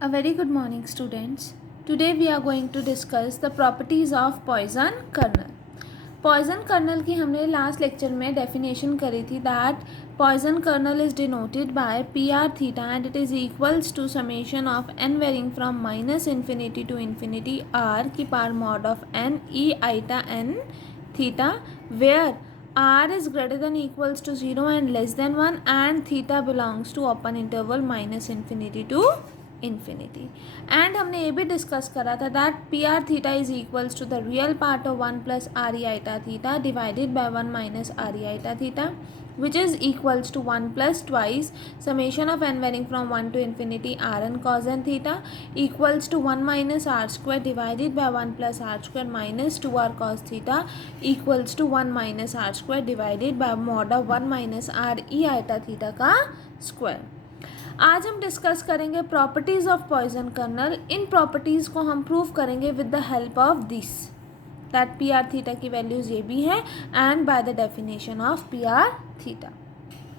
A very good morning, students. Today we are going to discuss the properties of Poisson kernel. Poisson kernel की हमने last lecture में definition करी थी that Poisson kernel is denoted by PR theta and it is equals to summation of n varying from minus infinity to infinity r की power mod of n e iota n theta where r is greater than equals to 0 and less than 1 and theta belongs to open interval minus infinity to infinity and हमने ये भी discuss करा था that P are theta is equals to the real part of 1 plus R E iota theta divided by 1 minus R E iota theta which is equals to 1 plus twice summation of n varying from 1 to infinity r n cos n theta equals to 1 minus r square divided by 1 plus r square minus 2r cos theta equals to 1 minus r square divided by mod of 1 minus r e iota theta का square। आज हम discuss करेंगे properties of Poisson kernel. इन properties को हम prove करेंगे with the help of this that P are theta की values ये भी है and by the definition of P are theta.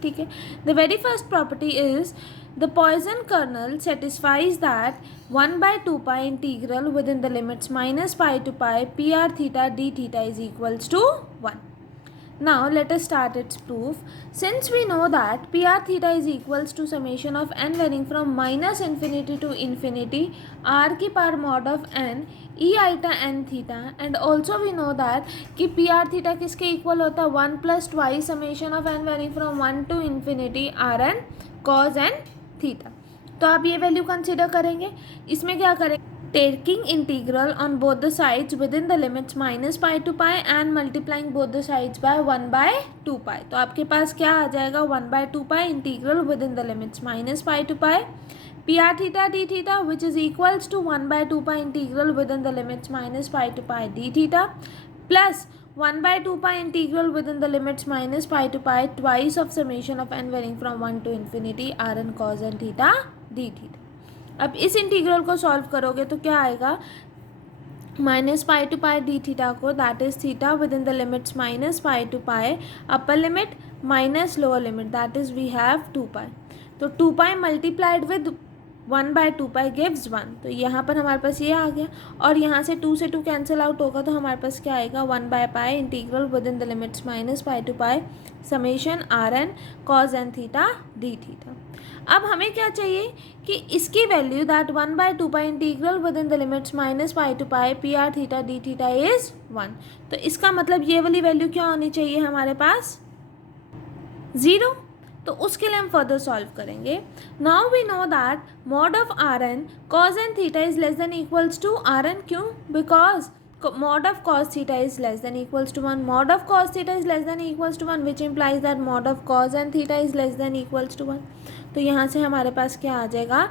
ठीक है, the very first property is the Poisson kernel satisfies that 1/2 pi integral within the limits minus pi to pi P are theta D theta is equals to 1। Now let us start its proof. Since we know that PR theta is equals to summation of n varying from minus infinity to infinity r की power mod of n e iota n theta and also we know that कि PR theta किसके equal होता है 1 plus twice summation of n varying from 1 to infinity r n cos n theta। तो आप ये value consider करेंगे। इसमें क्या करेंगे, taking integral on both the sides within the limits minus pi to pi and multiplying both the sides by 1/2 pi। तो आपके पास क्या आ जाएगा 1/2 pi integral within the limits minus pi to pi p r theta d theta which is equals to 1/2 pi integral within the limits minus pi to pi d theta plus 1/2 pi integral within the limits minus pi to pi twice of summation of n varying from 1 to infinity r n cos n theta d theta। अब इस integral को solve करोगे तो क्या आएगा, minus pi to pi d theta को that is theta within the limits minus pi to pi upper limit minus lower limit that is we have 2 pi. तो 2 pi multiplied with 1/2 pi gives 1। तो यहाँ पर हमारे पास ये आ गया और यहाँ से 2 से 2 कैंसिल आउट होगा तो हमारे पास क्या आएगा 1/पाई integral within the limits minus pi to pi summation r N cos N theta D theta. अब हमें क्या चाहिए कि इसकी value that 1/2 pi integral within the limits minus pi to pi P are theta D theta is 1। तो इसका मतलब ये वाली वैल्यू क्या होनी चाहिए हमारे पास 0। तो उसके लिए हम फर्दर सॉल्व करेंगे। Now we know that mod of R N cos N theta is less than equals to R N. क्यों, because mod of cos theta is less than equals to 1, mod of cos theta is less than equals to 1 which implies that mod of cos n theta is less than equals to 1। तो यहाँ से हमारे पास क्या आ जाएगा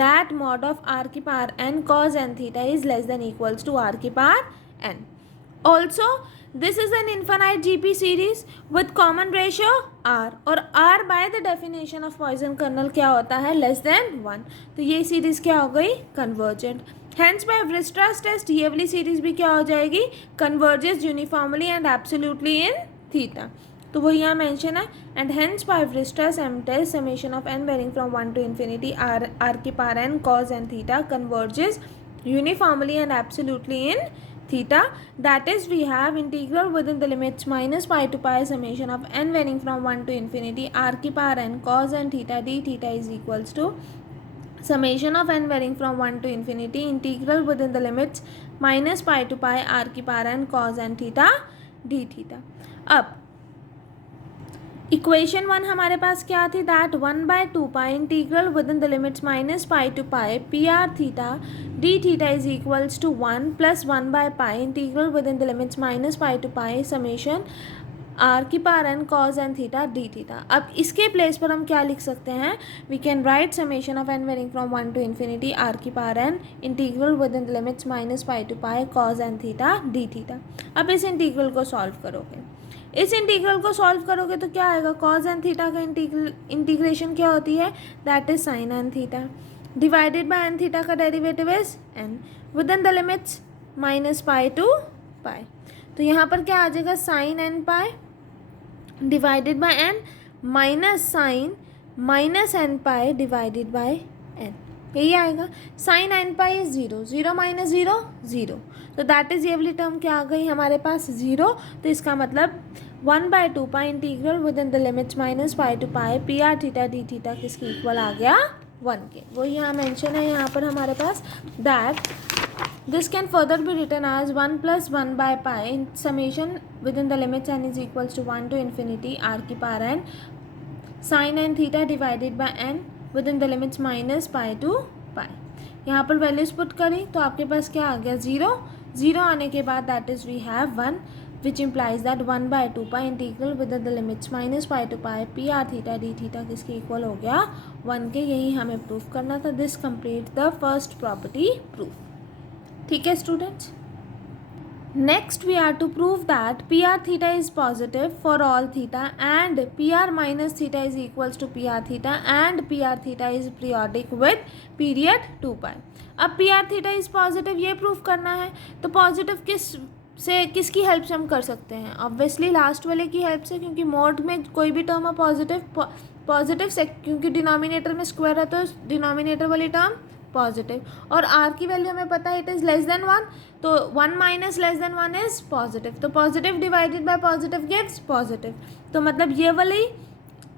that mod of r की power n cos n theta is less than equals to r की power n। also this is an infinite GP series with common ratio r और r by the definition of Poisson kernel क्या होता है less than 1। तो ये series क्या हो गई convergent। Hence by Weierstrass test ये वाली सीरीज भी क्या हो जाएगी converges uniformly and absolutely in theta। तो वो यहाँ मेंशन है and hence by Weierstrass m test summation of n varying from 1 to infinity r की power n cos n theta converges uniformly and absolutely in theta। that is we have integral within the limits minus pi to pi summation of n varying from 1 to infinity r की power n cos n theta d theta is equals to summation of n varying from 1 to infinity integral within the limits minus pi to pi r की power n cos n theta d theta। अब equation 1 हमारे पास क्या थी that 1/2 pi integral within the limits minus pi to pi P are theta D theta is equals to 1 plus 1/पाई integral within the limits minus pi to pi summation r की power n cos N theta D theta. अब इसके place पर हम क्या लिख सकते हैं, we can write summation of n varying from 1 to infinity r की power n integral within the limits minus pi to pi cos N theta D theta. अब इस इंटीग्रल को सॉल्व करोगे, इस इंटीग्रल को सॉल्व करोगे तो क्या आएगा कॉज एन थीटा का इंटीग्रेशन क्या होती है that is sine n theta divided by n theta का derivative is n within the limits minus pi to pi. तो यहाँ पर क्या आ जाएगा sine n pi divided by n minus sine minus n pi divided by n. यही आएगा। Sine n pi is 0, 0 minus 0 0, तो दैट इज ये वाली टर्म क्या आ गई हमारे पास 0। तो इसका मतलब 1/2 pi integral within the limits minus pi to pi P are theta D theta किसके इक्वल आ गया 1 के। वो यहाँ मेंशन है यहाँ पर हमारे पास that this can further be written as 1 + 1 by pi in summation within the limits n is equals to 1 to infinity r की power n sine n theta divided by n within the limits minus pi to pi. यहाँ पर values put करी तो आपके पास क्या आ गया 0, 0 आने के बाद that is we have 1 which implies that 1/2 pi integral with the limits minus pi to pi P are theta D theta किसके इक्वल हो गया 1 के। यही हमें प्रूफ करना था। This complete the first property proof. ठीक है students, next we are to prove that PR theta is positive for all theta and PR minus theta is equals to PR theta and PR theta is periodic with period 2 pi। अब PR theta is positive ये proof करना है तो positive किसकी help से हम कर सकते हैं? ऑब्वियसली लास्ट वाले की हेल्प से, क्योंकि मोड में कोई भी टर्म है पॉजिटिव से, क्योंकि डिनोमिनेटर में स्क्वायर है तो डिनोमिनेटर वाली टर्म पॉजिटिव, और आर की वैल्यू हमें पता है इट इज़ लेस देन 1, तो 1 minus less than 1 is positive, तो positive divided by positive gives positive. तो मतलब ये वाली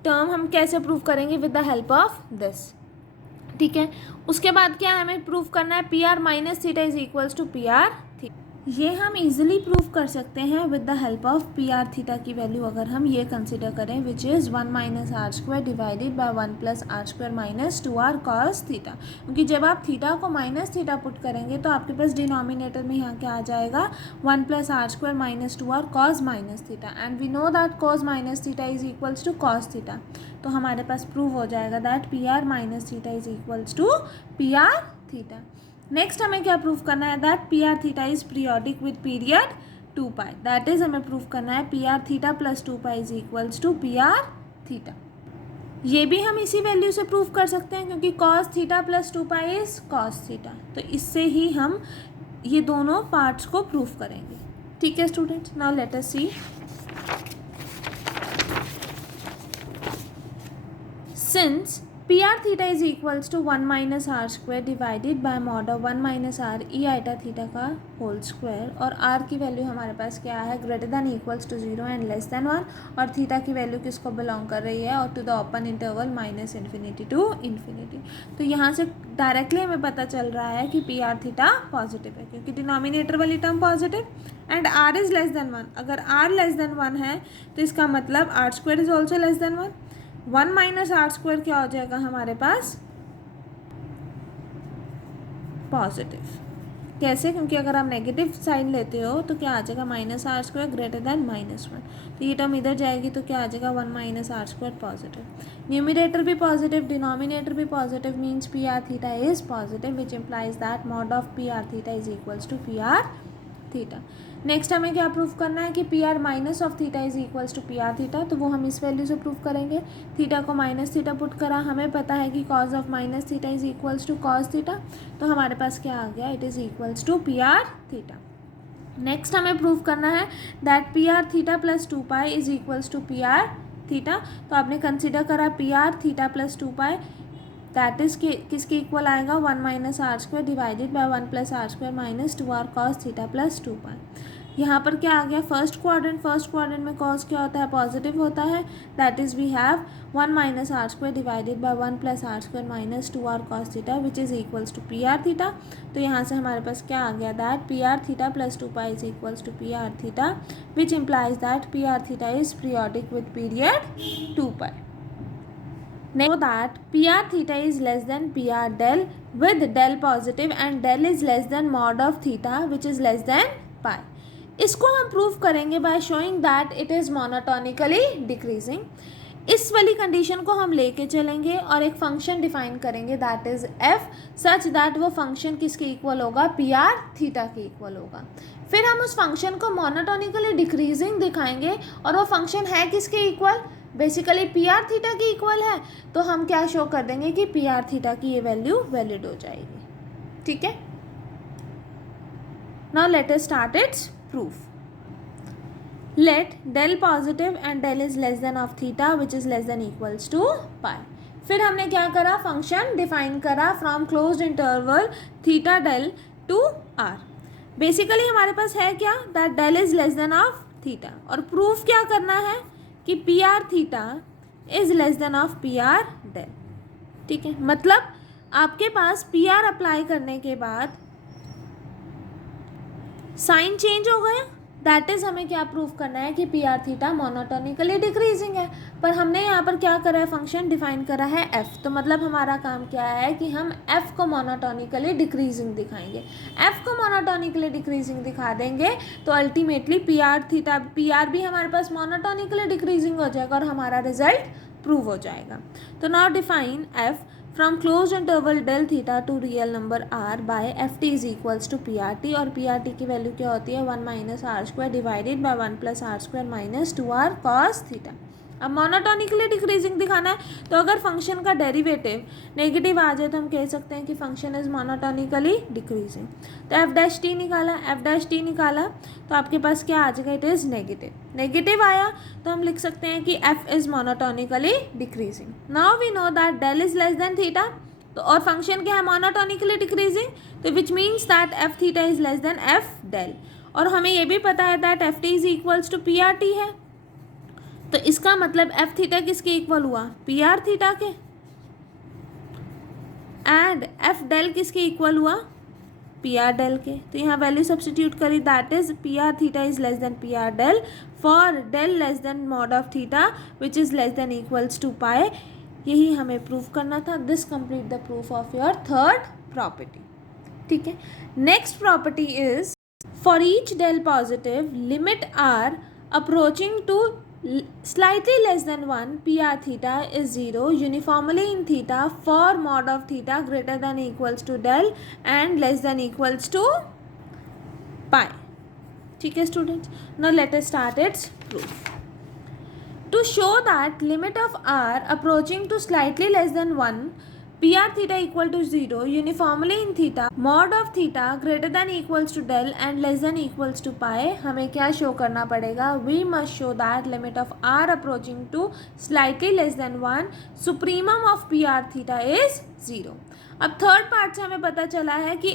टर्म हम कैसे प्रूव करेंगे? With the help of this. ठीक है, उसके बाद क्या हमें प्रूव करना है? P are minus theta is equals to P are theta. ये हम इजीली प्रूव कर सकते हैं with the help of P are theta की वैल्यू अगर हम ये कंसिडर करें which is 1 minus R square divided by 1 plus R square minus 2r cos theta. क्योंकि जब आप थीटा को माइनस थीटा पुट करेंगे तो आपके पास डिनोमिनेटर में यहाँ क्या आ जाएगा 1 plus R square minus 2r cos minus theta, and we know that cos minus theta is equals to cos theta. तो हमारे पास प्रूव हो जाएगा that P are minus theta is equals to P are theta. Next हमें क्या proof करना है? That P are theta is periodic with period 2 pi. That is हमें प्रूफ करना है P are theta plus 2 pi is equals to P are theta. ये भी हम इसी वैल्यू से प्रूफ कर सकते हैं क्योंकि cos theta plus 2 pi is cos theta, तो इससे ही हम ये दोनों पार्ट्स को प्रूफ करेंगे। ठीक है students, now let us see. Since PR theta is equals to 1 minus r square divided by mod of 1 minus r e iota theta का होल स्क्वायर, और r की वैल्यू हमारे पास क्या है? Greater than equals to 0 and less than 1, और theta की value किसको बिलोंग कर रही है? और to the open interval minus infinity to infinity. तो यहाँ से डायरेक्टली हमें पता चल रहा है कि पी आर थीटा पॉजिटिव है क्योंकि डिनोमिनेटर वाली term positive and r is less than 1। अगर r लेस दैन 1 है तो इसका मतलब r square is also less than 1। 1 minus R square क्या हो जाएगा हमारे पास? पॉजिटिव। कैसे? क्योंकि अगर आप नेगेटिव साइन लेते हो तो क्या आ जाएगा? Minus R square greater than -1। तो ये टर्म इधर जाएगी तो क्या आ जाएगा? 1 minus R square positive. Numerator भी पॉजिटिव, डिनोमिनेटर भी positive, means P are theta is positive which implies that mod of P are theta is equals to P are theta. Next हमें क्या प्रूफ करना है कि P are minus of theta is equals to P are theta, तो वो हम इस value से प्रूफ करेंगे। थीटा को माइनस थीटा पुट करा, हमें पता है कि cos of minus theta is equals to cos theta, तो हमारे पास क्या आ गया? It is equals to P are theta. Next हमें प्रूफ करना है that P are theta plus 2 pi is equals to P are theta. तो आपने कंसिडर करा P are theta plus 2 pi, that is किसके इक्वल आएगा? 1 minus R square divided by 1 plus R square minus 2r cos theta plus 2 पाई। यहाँ पर क्या आ गया? फर्स्ट क्वाड्रेंट में कॉस क्या होता है? पॉजिटिव होता है, that is we have 1 minus R square divided by 1 plus R square minus 2r cos theta which is equals to P are theta. तो यहाँ से हमारे पास क्या आ गया? That P are theta plus 2 pi is equals to P are theta which implies that P are theta is periodic with period 2 pi. Know that PR theta is less than PR del with del positive and del is less than mod of theta which is less than pi। इसको हम prove करेंगे by showing that it is monotonically decreasing. इस वाली condition को हम लेके चलेंगे और एक फंक्शन डिफाइन करेंगे that is f such that वो फंक्शन किसके इक्वल होगा? पी आर थीटा के इक्वल होगा। फिर हम उस फंक्शन को मोनोटोनिकली डिक्रीजिंग दिखाएंगे और वो फंक्शन है किसके equal? Basically P R theta की इक्वल है, तो हम क्या शो कर देंगे कि पी आर थीटा की ये वैल्यू वैलिड हो जाएगी। ठीक है, now let us start its proof. Let del positive and del is less than of theta which is less than equals to pi। फिर हमने क्या करा, फंक्शन डिफाइन करा from closed interval theta del to R. Basically हमारे पास है क्या, that del is less than of theta, और प्रूफ क्या करना है कि P are theta is less than of P are del. ठीक है, मतलब आपके पास पी आर अप्लाई करने के बाद साइन चेंज हो गया, दैट इज हमें क्या प्रूफ करना है कि P are theta monotonically decreasing है। पर हमने यहाँ पर क्या करा है, फंक्शन डिफाइन करा है एफ, तो मतलब हमारा काम क्या है कि हम एफ को मोनोटोनिकली डिक्रीजिंग दिखाएंगे। एफ को मोनोटोनिकली डिक्रीजिंग दिखा देंगे तो ultimately P R theta, P R भी हमारे पास मोनोटोनिकली डिक्रीजिंग हो जाएगा और हमारा रिजल्ट प्रूव हो जाएगा। तो now define F from closed interval del theta to real number r by ft is equals to prt, और prt की वैल्यू क्या होती है, 1 minus R square divided by 1 plus R square minus 2r cos theta. अब monotonically decreasing दिखाना है, तो अगर फंक्शन का डेरिवेटिव नेगेटिव आ जाए तो हम कह सकते हैं कि फंक्शन इज मोनोटोनिकली डिक्रीजिंग। तो एफ डैश टी निकाला, एफ डैश टी निकाला तो आपके पास क्या आ जाएगा, इट इज़ नेगेटिव। नेगेटिव आया तो हम लिख सकते हैं कि F is monotonically decreasing. Now we know that del is less than theta, तो और फंक्शन क्या है, मोनोटोनिकली डिक्रीजिंग, तो which means that F theta is less than F del. और हमें ये भी पता है that F T is equals to P R T है, तो इसका मतलब एफ थीटा किसके इक्वल हुआ, पी आर थीटा के, एंड एफ डेल किसके इक्वल हुआ, पी आर डेल के। तो यहाँ वैल्यू सब्सटीट्यूट करी, that is P are theta is less than P are del for del less than mod of theta which is less than equals to pi. यही हमें proof करना था। This complete the proof of your third property. ठीक है, next property is for each del positive limit r approaching to slightly less than 1 pr theta is 0 uniformly in theta for mod of theta greater than equals to del and less than equals to pi. ठीक है students, now let us start its proof. To show that limit of r approaching to slightly less than 1 pr theta equal to 0 uniformly in theta mod of theta greater than equals to del and less than equals to pi, हमें क्या show करना पड़ेगा, we must show that limit of r approaching to slightly less than 1 supremum of pr theta is 0. अब third part से हमें पता चला है कि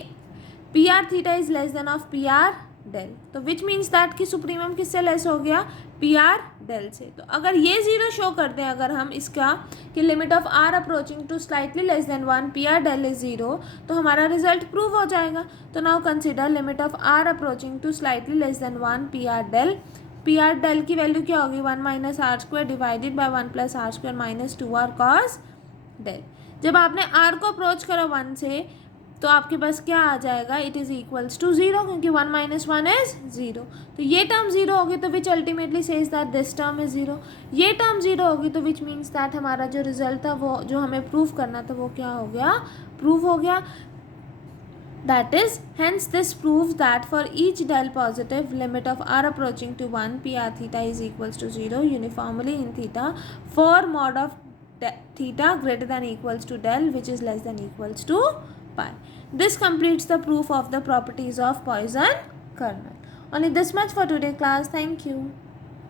pr theta is less than of pr del, तो विच मीन्स दैट कि सुप्रीमम किससे लेस हो गया, पी आर डेल से। तो अगर ये जीरो शो कर दें अगर हम इसका कि limit of R approaching to slightly less than 1 P are del is 0, तो हमारा रिजल्ट प्रूव हो जाएगा। तो now consider limit of R approaching to slightly less than 1 P are del. P are del की वैल्यू क्या होगी, 1 minus R square divided by 1 plus R square minus 2r cos del. जब आपने are को approach करा 1 से तो आपके पास क्या आ जाएगा, इट इज़ इक्वल्स टू 0, क्योंकि 1 माइनस 1 इज 0। तो ये टर्म 0 होगी तो which ultimately says that this term is 0। ये टर्म 0 होगी तो विच मीन्स दैट हमारा जो रिजल्ट था वो जो हमें प्रूव करना था वो क्या हो गया, प्रूव हो गया। That is, hence this proves that for each del positive limit of r approaching to 1 pr theta is equals to 0 uniformly in theta for mod of theta greater than equals to del which is less than equals to pi. This completes the proof of the properties of Poisson kernel. Only this much for today class. Thank you.